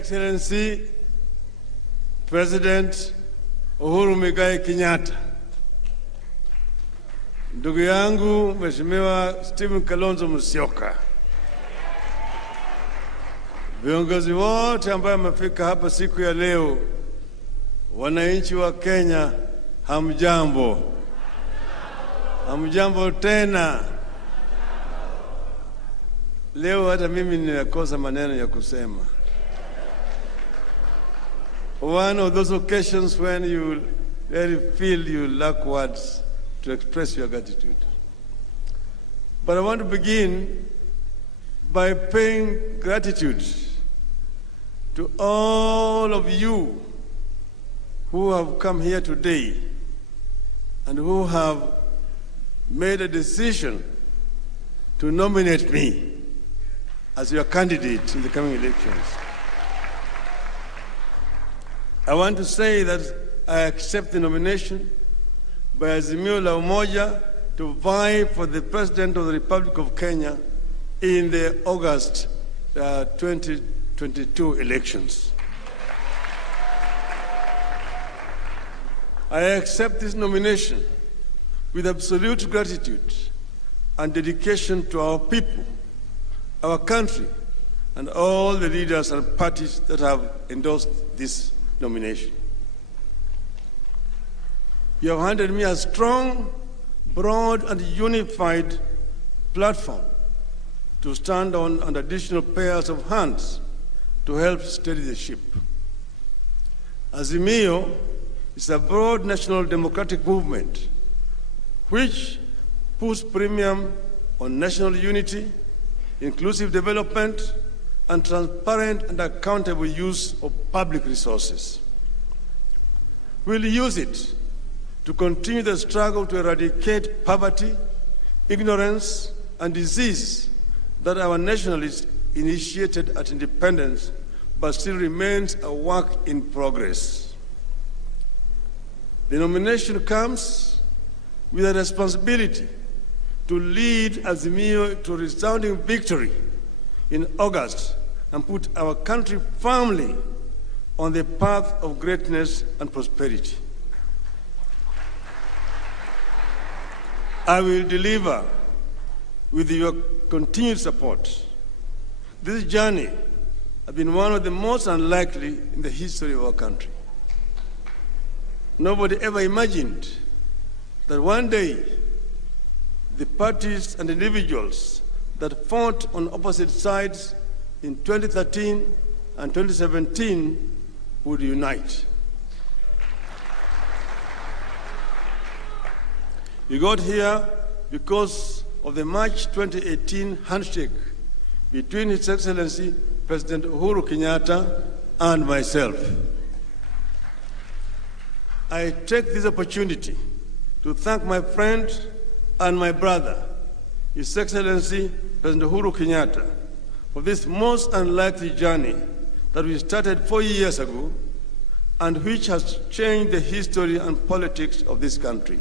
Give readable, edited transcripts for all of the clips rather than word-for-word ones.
Excellency President Uhuru Muigai Kenyatta, ndugu yangu Mheshimiwa Stephen Kalonzo Musyoka, viongozi wote ambao wamefika hapa siku ya leo, wananchi wa Kenya, hamjambo. Hamjambo tena. Leo hata mimi ninakosa maneno ya kusema. One of those occasions when you really feel you lack words to express your gratitude. But I want to begin by paying gratitude to all of you who have come here today and who have made a decision to nominate me as your candidate in the coming elections. I want to say that I accept the nomination by Azimio la Umoja to vie for the President of the Republic of Kenya in the August 2022 elections. I accept this nomination with absolute gratitude and dedication to our people, our country, and all the leaders and parties that have endorsed this nomination. You have handed me a strong, broad, and unified platform to stand on and additional pairs of hands to help steady the ship. Azimio is a broad national democratic movement which puts premium on national unity, inclusive development, and transparent and accountable use of public resources. We'll use it to continue the struggle to eradicate poverty, ignorance, and disease that our nationalists initiated at independence, but still remains a work in progress. The nomination comes with a responsibility to lead Azimio to a resounding victory in August and put our country firmly on the path of greatness and prosperity. I will deliver with your continued support. This journey has been one of the most unlikely in the history of our country. Nobody ever imagined that one day the parties and individuals that fought on opposite sides in 2013 and 2017 would unite. We got here because of the March 2018 handshake between His Excellency President Uhuru Kenyatta and myself. I take this opportunity to thank my friend and my brother, His Excellency President Uhuru Kenyatta, for this most unlikely journey that we started 4 years ago and which has changed the history and politics of this country.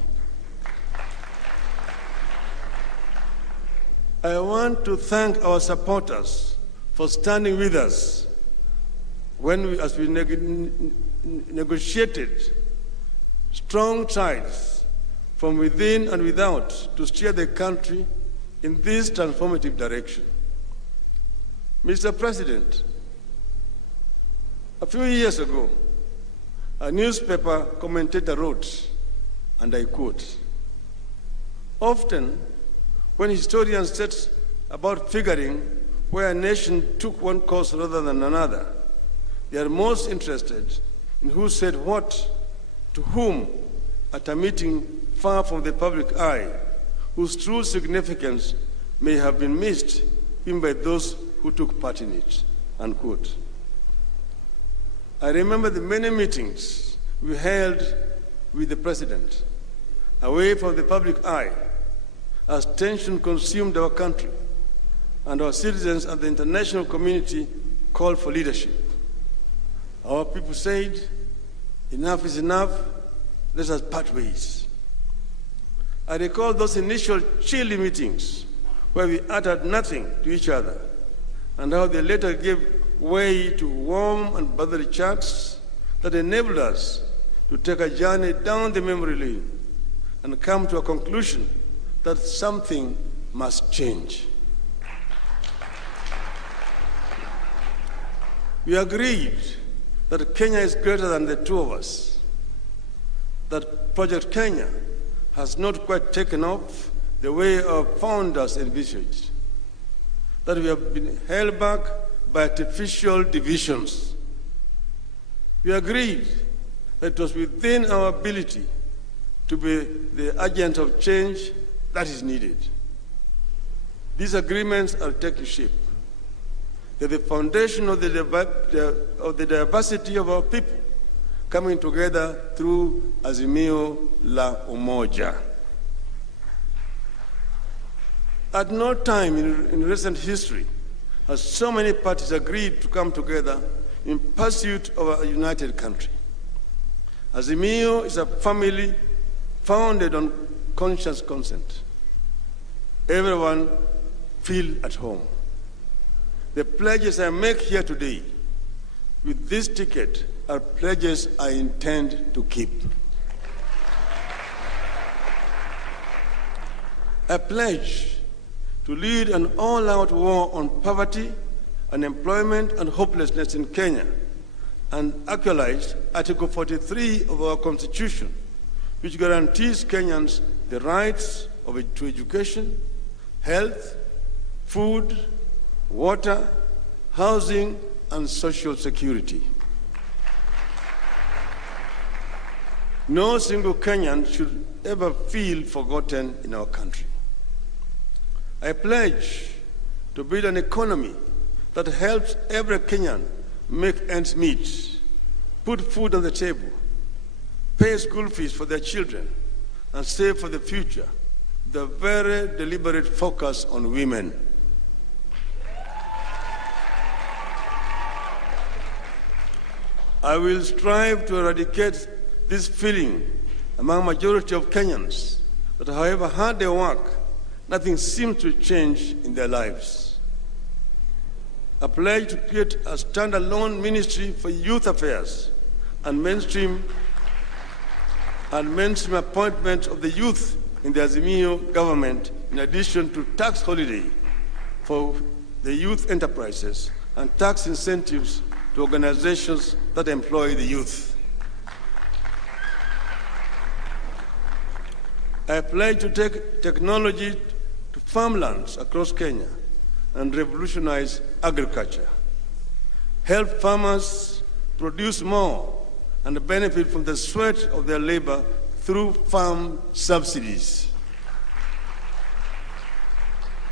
I want to thank our supporters for standing with us as we negotiated strong ties from within and without to steer the country in this transformative direction. Mr. President, a few years ago, a newspaper commentator wrote, and I quote, "Often, when historians set about figuring where a nation took one course rather than another, they are most interested in who said what to whom at a meeting far from the public eye, whose true significance may have been missed even by those who took part in it," unquote. I remember the many meetings we held with the President, away from the public eye, as tension consumed our country, and our citizens and the international community called for leadership. Our people said, "Enough is enough, let us part ways." I recall those initial chilly meetings where we uttered nothing to each other, and how they later gave way to warm and brotherly chats that enabled us to take a journey down the memory lane and come to a conclusion that something must change. We agreed that Kenya is greater than the two of us, that Project Kenya has not quite taken off the way our founders envisaged, that we have been held back by artificial divisions. We agreed that it was within our ability to be the agent of change that is needed. These agreements are taking shape. They're the foundation of the diversity of our people coming together through Azimio la Umoja. At no time in recent history has so many parties agreed to come together in pursuit of a united country. Azimio is a family founded on conscious consent. Everyone feel at home. The pledges I make here today with this ticket are pledges I intend to keep. I pledge to lead an all-out war on poverty, unemployment, and hopelessness in Kenya, and actualize Article 43 of our Constitution, which guarantees Kenyans the rights to education, health, food, water, housing, and social security. No single Kenyan should ever feel forgotten in our country. I pledge to build an economy that helps every Kenyan make ends meet, put food on the table, pay school fees for their children, and save for the future, with a very deliberate focus on women. I will strive to eradicate this feeling among majority of Kenyans that however hard they work, nothing seems to change in their lives. I pledge to create a standalone ministry for youth affairs and mainstream appointment of the youth in the Azimio government, in addition to tax holiday for the youth enterprises and tax incentives to organizations that employ the youth. I pledge to take technology to farmlands across Kenya and revolutionize agriculture, help farmers produce more and benefit from the sweat of their labor through farm subsidies.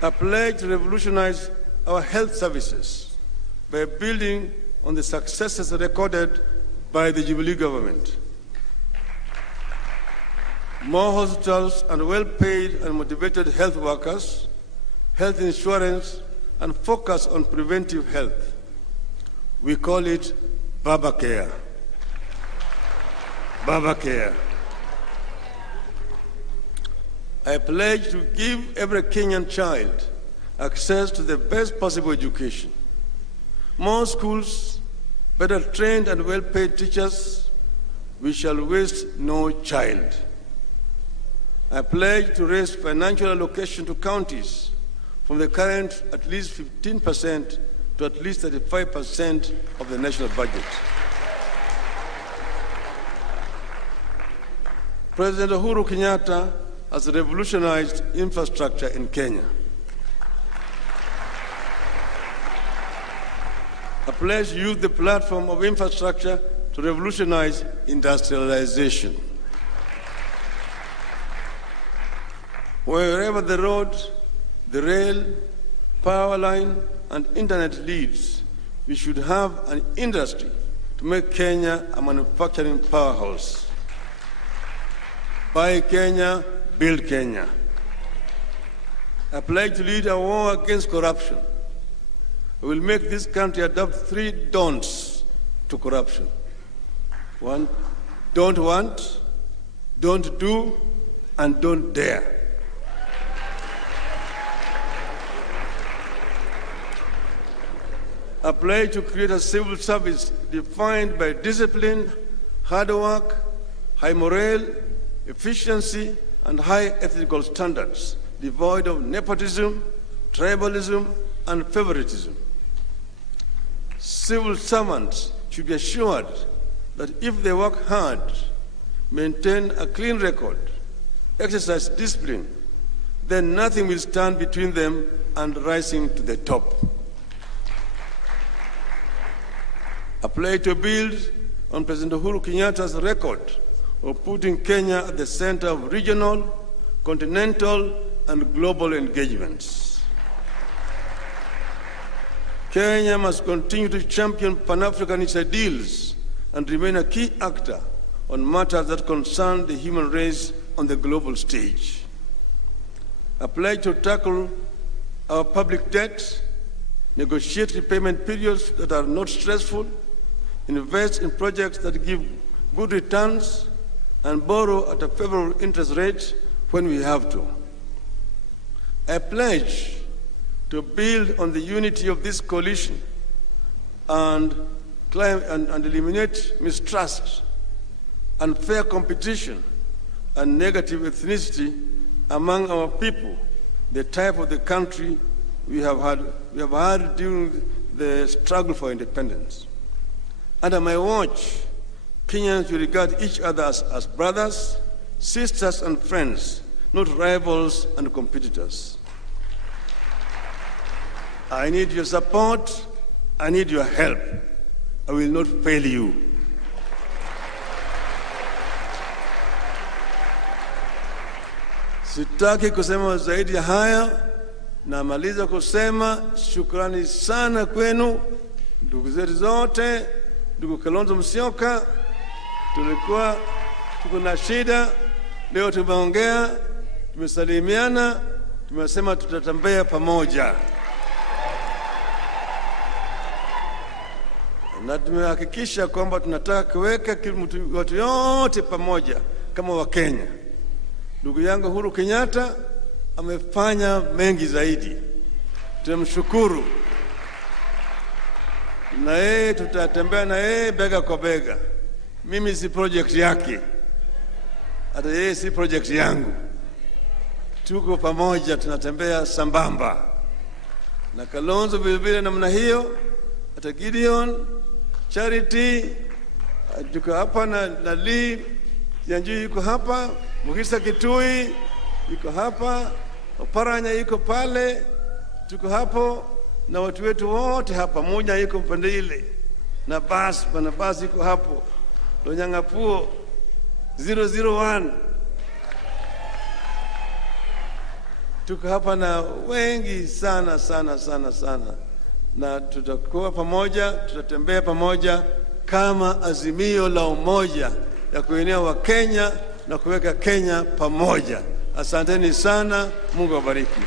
I pledge to revolutionize our health services by building on the successes recorded by the Jubilee government. More hospitals and well-paid and motivated health workers, health insurance, and focus on preventive health. We call it Baba Care. Baba Care. I pledge to give every Kenyan child access to the best possible education. More schools, better trained and well-paid teachers. We shall waste no child. I pledge to raise financial allocation to counties from the current at least 15% to at least 35% of the national budget. President Uhuru Kenyatta has revolutionized infrastructure in Kenya. I pledge to use the platform of infrastructure to revolutionize industrialization. Wherever the road, the rail, power line, and internet leads, we should have an industry to make Kenya a manufacturing powerhouse. Buy Kenya, build Kenya. I pledge to lead a war against corruption. We will make this country adopt 3 don'ts to corruption. 1, don't want, don't do, and don't dare. A pledge to create a civil service defined by discipline, hard work, high morale, efficiency, and high ethical standards, devoid of nepotism, tribalism, and favoritism. Civil servants should be assured that if they work hard, maintain a clean record, exercise discipline, then nothing will stand between them and rising to the top. A pledge to build on President Uhuru Kenyatta's record of putting Kenya at the center of regional, continental, and global engagements. Kenya must continue to champion Pan-Africanist ideals and remain a key actor on matters that concern the human race on the global stage. A pledge to tackle our public debt, negotiate repayment periods that are not stressful, invest in projects that give good returns, and borrow at a favorable interest rate when we have to. I pledge to build on the unity of this coalition and eliminate mistrust, unfair competition, and negative ethnicity among our people, the type of the country we have had during the struggle for independence. Under my watch, Kenyans will regard each other as brothers, sisters, and friends, not rivals and competitors. I need your support. I need your help. I will not fail you. Sitaki kusema zaidi ya haya, na maliza kusema shukrani sana kwenu, ndugu zetu zote, ndugu Kalonzo Musyoka. Tuko na shida, leo tumeongea, tumesalimiana, tumesema tutatembea pamoja. Na tumehakikisha kwamba tunataka kuweka watu yote pamoja kama Wakenya. Ndugu yangu Uhuru Kenyatta amefanya mengi zaidi. Tunamshukuru. Na yeye tutatembea na yeye bega kwa bega. Mimi si project yake. Hata yeye si project yangu. Tuko pamoja, tunatembea sambamba. Na Kalonzo vile namna hiyo, hata Gideon, Charity, tuko hapa na Lee, Yanjui yuko hapa, Mugisa Kitui yuko hapa, Oparanya yuko pale, tuko hapo na watu wetu wote hapa, moja yuko mpande ile, na basi yuko hapo, Lonyangapuo 001. Tuko hapa na wengi sana, na tutakuwa pamoja, tutatembea pamoja kama azimio la umoja ya kuenea wa Kenya na kuweka Kenya pamoja. Asanteni sana, Mungu awabariki.